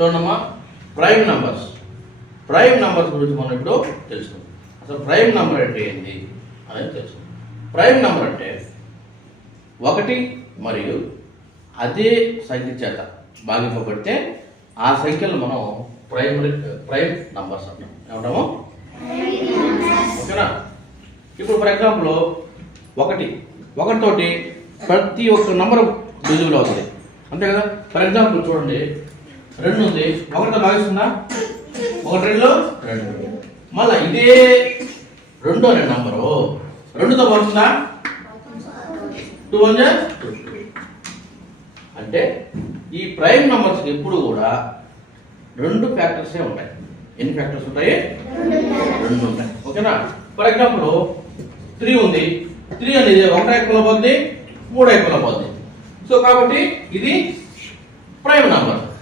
చూడమ్మా, prime numbers గురించి మనం ఇప్పుడు తెలుసుకుందాం. అసలు ప్రైమ్ నంబర్ అంటే ఏంటి అనేది తెలుసుకుందాం. ప్రైమ్ నంబర్ అంటే ఒకటి మరియు అదే సంఖ్య చేత భాగింపబడితే ఆ సంఖ్యలు మనం ప్రైమ్ నంబర్స్ అంటాం. ఏమంటాము? ఓకేనా? ఇప్పుడు ఫర్ ఎగ్జాంపుల్ ఒకటితోటి ప్రతి ఒక్క నంబర్ డివిజిబుల్ అవుతుంది, అంతే కదా. ఫర్ ఎగ్జాంపుల్ చూడండి, 2 ఉంది, 1తో భాగిస్తుందా? 1 2 2. మళ్ళీ ఇదే 2 అనే నంబరు 2తో భాగిస్తుందా? 2 1 2. అంటే ఈ ప్రైమ్ నంబర్స్ ఎప్పుడు కూడా 2 ఫ్యాక్టర్సే ఉంటాయి. ఎన్ని ఫ్యాక్టర్స్ ఉంటాయి? 2 ఉంటాయి. ఓకేనా? ఫర్ ఎగ్జాంపుల్ 3 ఉంది, 3 అనేది 1 ఎక్కువలో పోద్ది, 3 ఎక్కువలో పోద్ది. సో కాబట్టి ఇది ప్రైమ్ నంబర్.